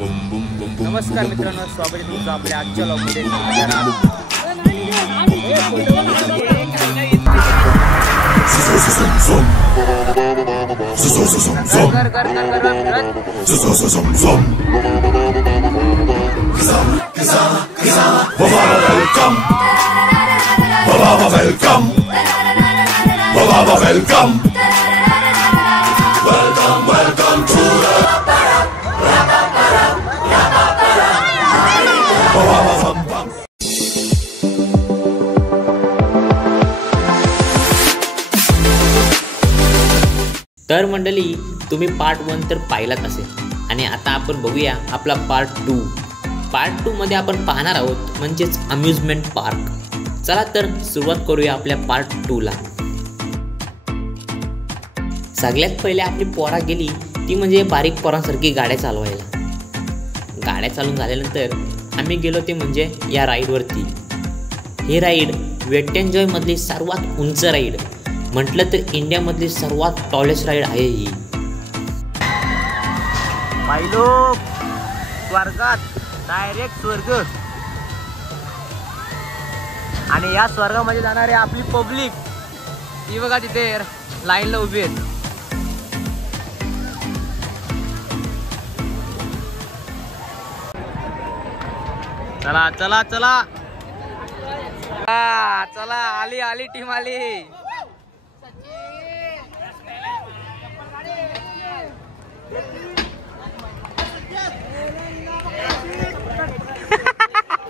नमस्कार मित्रांनो, स्वागत आहे तुमचं आपल्या आजच्या व्लॉगमध्ये. तर मंडळी, तुम्ही पार्ट 1 तर पाहिलाच असेल आणि आता आपण बघूया आपला पार्ट 2. पार्ट 2 मध्ये आपण पाहणार आहोत म्हणजेच अम्युजमेंट पार्क. चला तर सुरुवात करूया आपल्या पार्ट 2 ला. सगळ्यात पहिले आपली पोरा गेली ती म्हणजे बारीक पोरांसारखी गाड्या चालवायला. गाड्या चालून झाल्यानंतर आम्ही गेलो ते म्हणजे या राईडवरती. ही राईड वेट एन्जॉय मधली सर्वात उंच राईड, म्हटलं तर इंडियामधली सर्वात टॉलेस्ट राईड आहे ही. पाहिलो स्वर्गात, डायरेक्ट स्वर्ग. आणि या स्वर्गामध्ये जाणारे आपली पब्लिक ही बघा, तिथे लाईनला उभी आहेत. चला चला चला चला, आली आली टीम आली.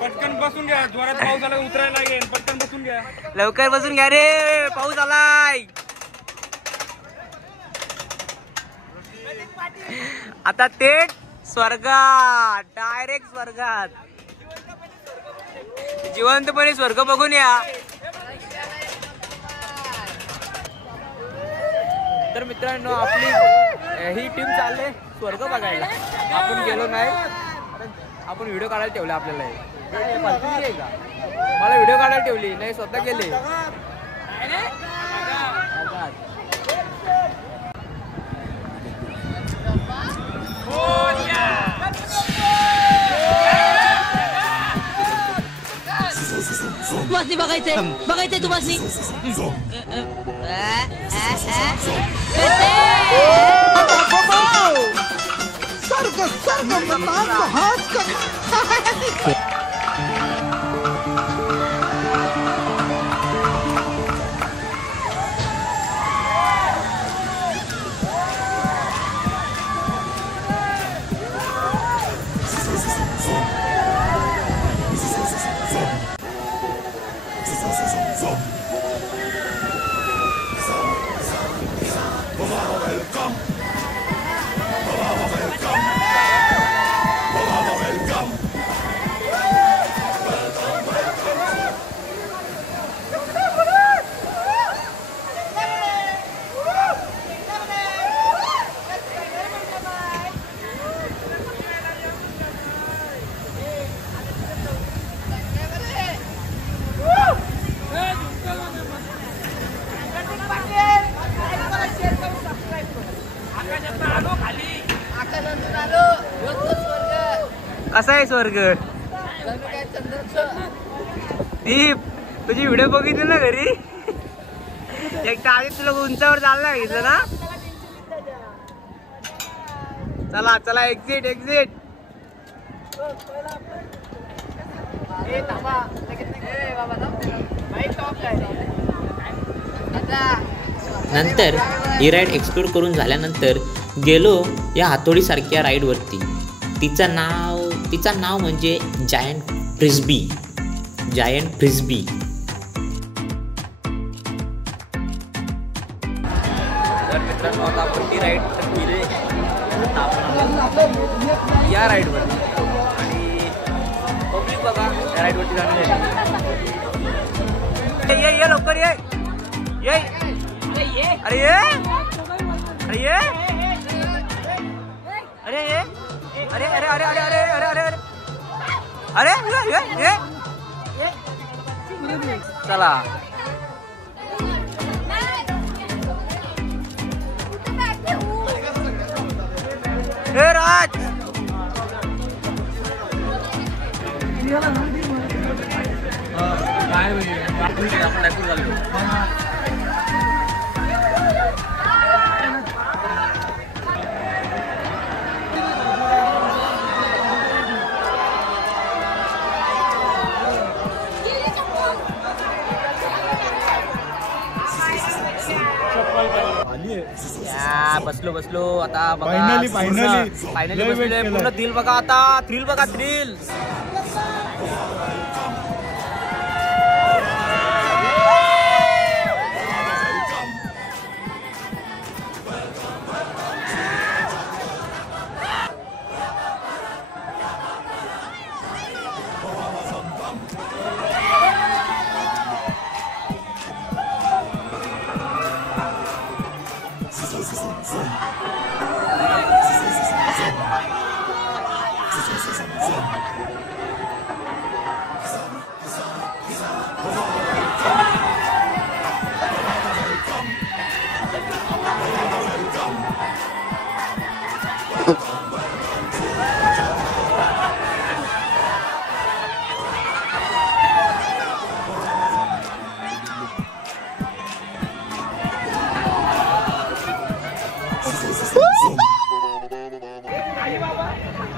पटकन बसून घ्या, जोरात पाऊस आला उतरायला लागेल. पटकन बसून घ्या, लवकर बसून घ्या रे, पाऊस आलाय. आता थेट स्वर्गात, डायरेक्ट स्वर्गात, जिवंतपणे स्वर्ग बघून या. तर मित्रांनो, आपली ही टीम चालले स्वर्ग बघायला. आपण गेलो नाही, आपण व्हिडिओ काढायला ठेवले. आपल्याला मला व्हिडिओ काढायला ठेवली नाही, स्वतः गेले. तुम्हाला बघायचंय, बघायचंय तुम्हाला. कसा आहे स्वर्ग? दीप, तुझी व्हिडिओ बघितली ना घरी? एकटा आधी तुला उंचावर चालला घेतलं ना. चला चला, एक्झिट एक्झिट. नंतर ही राईड एक्सप्लोर करून झाल्यानंतर गेलो या हातोडीसारख्या राईडवरती. तिचं नाव म्हणजे जायंट फ्रिस्बी. Giant frisbee. तर मित्रांनो, आता आपण ती राईड केली या राईडवरती. आणि पब्लिक बघा या राईडवरती जाण्यासाठी. ये लवकर ये. अरे ये, अरे ये, अरे ये, अरे अरे अरे अरे अरे अरे अरे अरे ये. चला हे राज, बसलो आता बघा फायनली बसलोय पूर्ण थ्रिल बघा आता थ्रिल बघा थ्रिल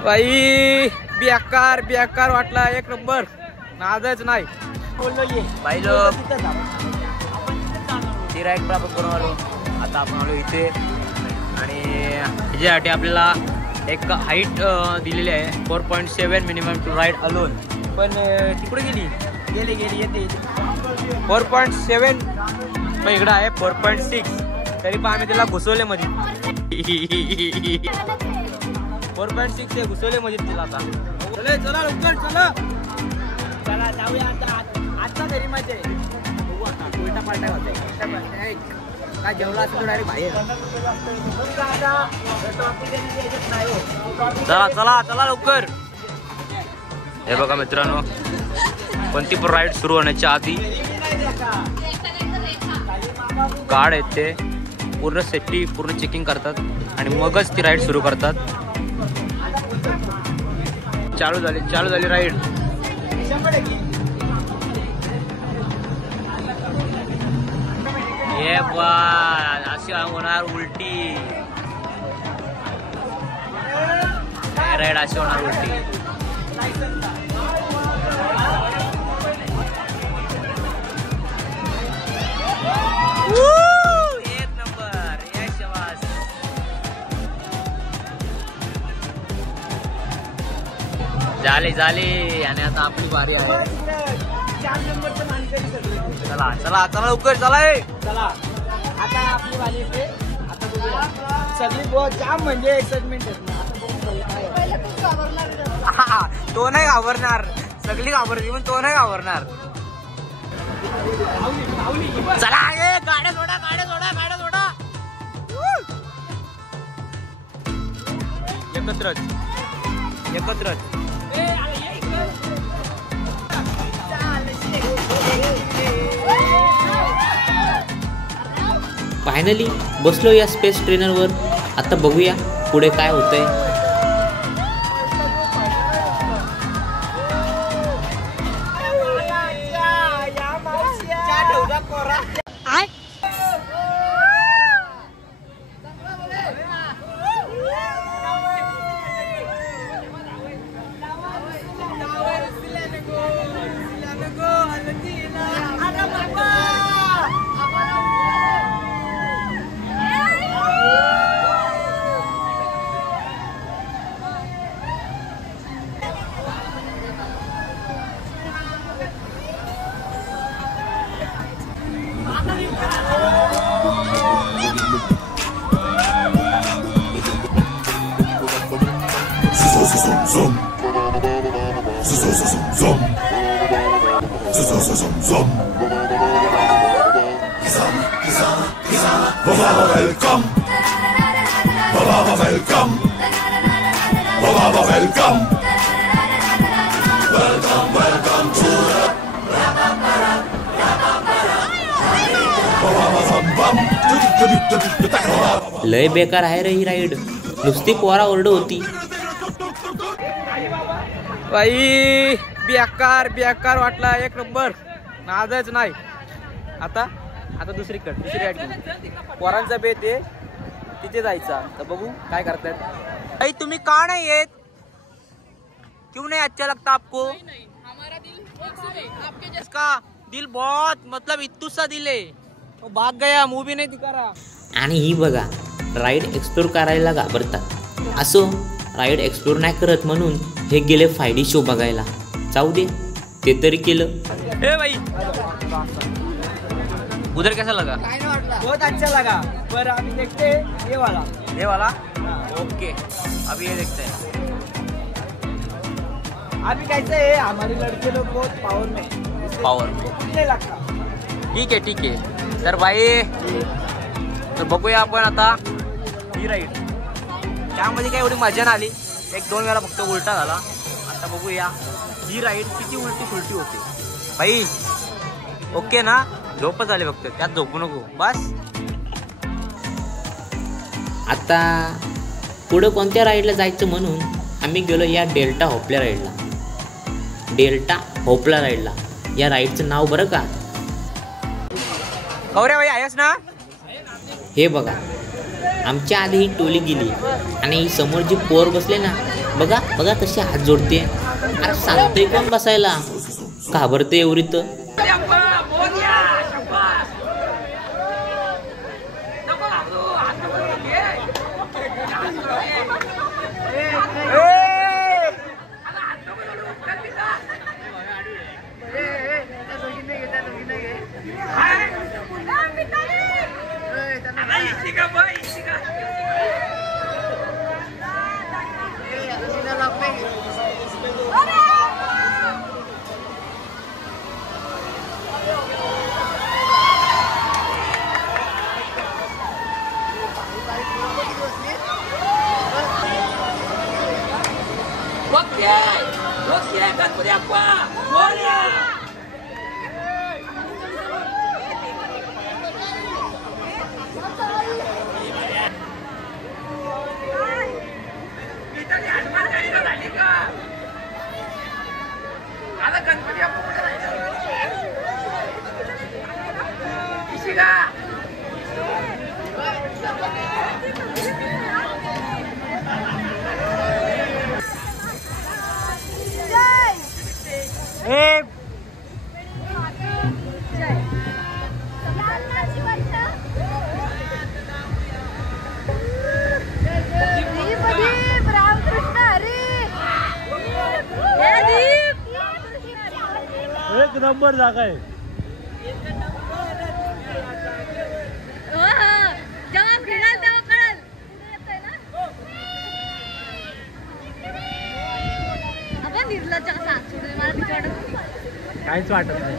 बाई बेकार वाटला एक नंबर नादच नाही बाई लोक ती राईड प्राप्त करून आलो आता आपण आलो इथे आणि याच्यासाठी आपल्याला एक हाईट दिलेली आहे 4.7 मिनिमम टू राईड अलोन पण ती कुठे गेली येते 4.7 पण इकडं आहे 4.6 तरी पण आम्ही त्याला घुसवले मध्ये 4.6 ते घुसवले मध्ये तिला आता चला लवकर चला जाऊया आता घरी मध्ये बघू आता उलटा पालटा होते काय जेवला असं डायरेक्ट बाहेर चला लवकर हे बघा मित्रांनो कोणती पण राईड सुरू होण्याच्या आधी गार्ड आहेत ते पूर्ण सेफ्टी पूर्ण चेकिंग करतात आणि मगच ती राईड सुरू करतात चालू झाली राईड हे अशी होणार उलटी राईड अशी होणार उलटी एक नंबर यशवास झाली आणि आता आपली बारी आहे 4 नंबरचं मानकरी चला लवकर चला आता आपली बारी येते आता बघूया सगळी बहुत जाम म्हणजे एक्साइटमेंट तो नाही घाबरणार सगळी घाबरली पण तो नाही घाबरणार चला गाड्या सोडा एकत्रच फायनली बसलो या स्पेस ट्रेनरवर आता बघूया पुढे काय होतंय लय बेकार आहे रे ही राईड नुसती पोरा ओरड होती बाई बेकार वाटला, एक नंबर, नादच नाही. आता दुसरी राईड घेऊ. पोरांचा बेत आहे तिथे जायचा, तर बघू काय करतायत. भाई तुम्ही का नाही येत? क्यों नहीं अच्छा लगता आपको? हमारा दिल आपके इसका दिल बहुत मतलब इतू सा दिल है, वो भाग गया, मुंह भी नहीं दिखा रहा. आणि ही बघा राईड एक्सप्लोर करायला घाबरतात. असो राईड एक्सप्लोर नाही करत म्हणून हे गेले 5D शो बघायला. जाऊ दे, ते तरी केलं. ए भाई उधर कैसा लगा? बहुत अच्छा लगा, पर अभी देखते हैं ये वाला. ओके, अभी ये देखते हैं. अभी कैसे है, हमारे लड़के लोग बहुत पावर में, पावर नहीं लगता. ठीक आहे. तर भाई तर बघूया आपण आता ही राईड. त्यामध्ये काही एवढी मजा नाही आली, 1-2 वेळा फक्त उलटा झाला. आता बघूया ही राईड किती उलटी फुलटी होते. भाई ओके ना? झोपच आले फक्त, त्यात झोपू नको बस. आता पुढं कोणत्या राईडला जायचं म्हणून आम्ही गेलो या डेल्टा होपला राईडला. या राईडचं नाव बरं का, कवरे भाई आहेस ना? हे बघा आमच्या आधी ही टोली गेली आणि ही समोर जी पोर बसले ना, बघा तशी हात जोडते. अरे सांगते कोण बसायला, घाबरते एवढी तर. एक नंबर जागा आहे. जेव्हा फिराल तेव्हा कळल. आपण निर्लज्ज कसा सोडून मला भीती वाटत. काहीच वाटत नाही.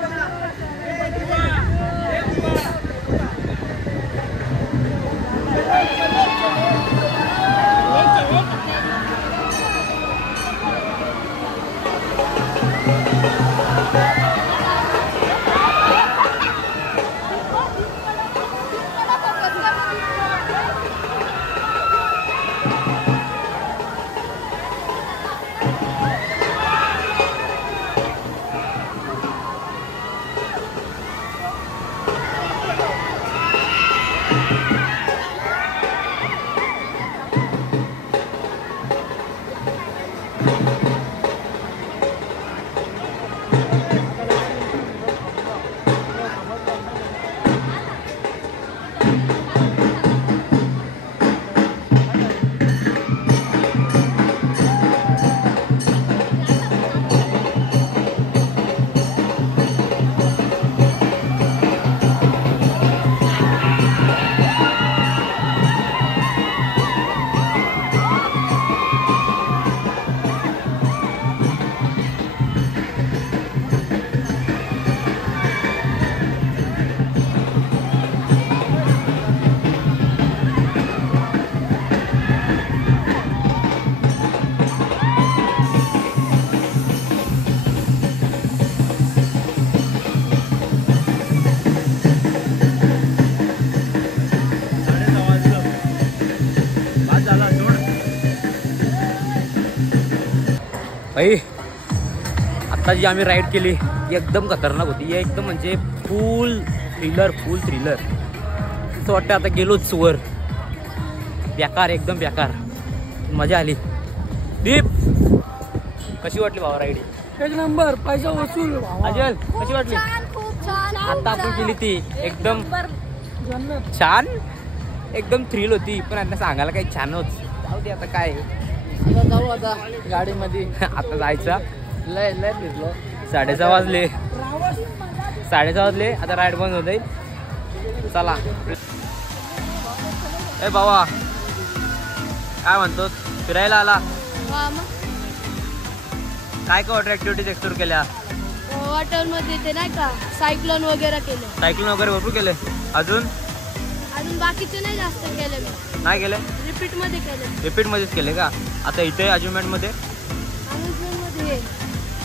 भाई आता जी आम्ही राईड केली ती एकदम खतरनाक होती. एकदम म्हणजे फुल थ्रिलर असं वाटतं आता गेलोच वर. बेकार, एकदम बेकार, मजा आली. दीप कशी वाटली भावा राईड? एक नंबर, पैसा वसूल. अजल कशी वाटली? खूप छान. आता आपण केली ती एकदम जन्नत. छान, एकदम थ्रिल होती. पण आता सांगायला काही छानच. जाऊ दे आता काय. आता जाऊ आता गाडीमध्ये. आता जायचा. लय फिरलो. 6:30 वाजले. 6:30 वाजले. आता राईड बंद होत. चला ए बाबा काय म्हणतो, फिरायला आला? वा मग. काय काय वॉटर ऍक्टिव्हिटीज एक्सप्लोर केल्या? वॉटरमध्ये ते नाही का सायक्लोन वगैरे केले. सायक्लिंग वगैरे भरपूर केले. अजून बाकीचे नाही जास्त केले मी. नाही केले? रिपीटमध्ये केले. रिपीटमध्येच केले का? आता इथे अचिव्हमेंटमध्ये अम्युजमेंटमध्ये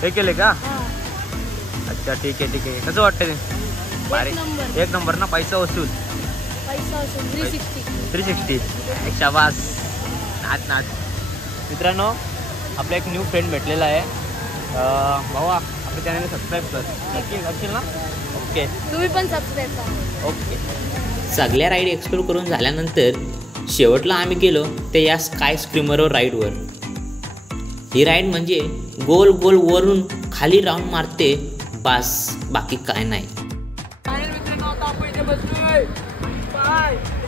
हे केले का? हा. अच्छा ठीक आहे. कसं वाटतं ते? भारी. नंबर. एक नंबर ना. पैसा वसूल. पैसा असून 360. एक शाबास. नाच. मित्रांनो आपला एक न्यू फ्रेंड भेटलेला आहे. भावा आपल्या चॅनलला सबस्क्राईब कर. नक्की करशील ना? ओके तुम्ही पण सबस्क्राईब करा. ओके. सगळ्या राईड एक्सप्लोर करून झाल्यानंतर शेवटला आम्ही गेलो ते या स्काय स्क्रीमर राईडवर. ही राईड म्हणजे गोल वरून खाली राऊंड मारते बास, बाकी काय नाही.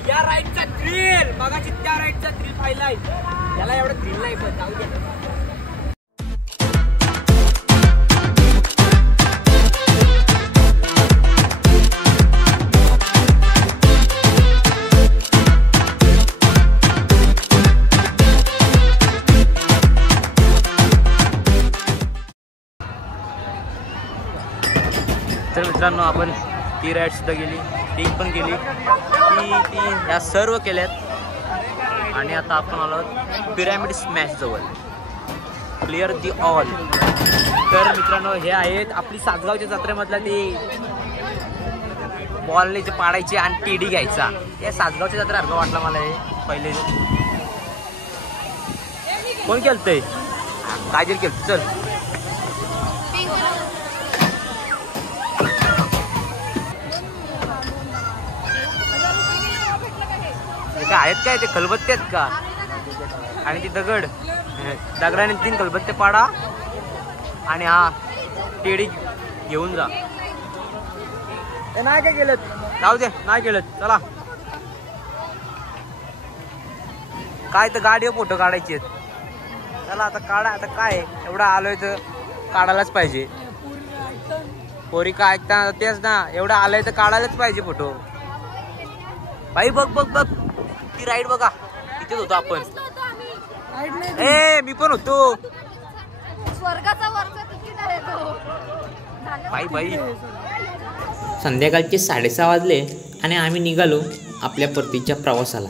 या राईडचा थ्रिल मगाची त्या राईडचा थ्रिल पाहिलाय. याला एवढं थ्रिल नाही पण जाऊ दे. तर मित्रांनो आपण ती राईड सुद्धा गेली, ती पण केली, ती या सर्व केल्यात. आणि आता आपण आलो पिरॅमिड स्मॅश जवळ. Clear the all. तर मित्रांनो हे आहेत आपली सासगावच्या जत्रेमधला ते बॉलने जे पाडायचे आणि टीडी घ्यायचा. या सासगावच्या जत्रेसारखं वाटलं मला हे पहिले. कोण केलतंय? काय जरी केलं. चल काय आहेत काय ते खलबत्ते आहेत का? आणि ती दगडाने 3 खलबत्ते पाडा आणि हा टेडी घेऊन जा. ते नाही काय केलं, जाऊ दे नाही केलं. चला काय तर गाडीवर फोटो काढायचे. चला आता काढा. आता काय एवढा आलोय तर काढायलाच पाहिजे. पोरी काय ऐकता तेच ना. एवढं आलंय तर काढायलाच पाहिजे फोटो. बाई बघ ती राईड बघा. इथेच होतो आपण. मी पण होतो. स्वर्गाचा वरचा तिकीट आहे तो. बाई संध्याकाळचे 6:30 वाजले आणि आम्ही निघालो आपल्या परतीच्या प्रवासाला.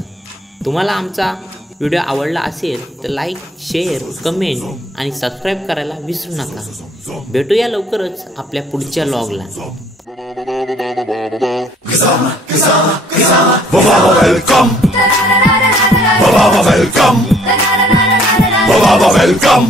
तुम्हाला आमचा व्हिडिओ आवडला असेल तर लाईक, शेअर, कमेंट आणि सबस्क्राईब करायला विसरू नका. भेटूया लवकरच आपल्या पुढच्या व्लॉगला. Welcome.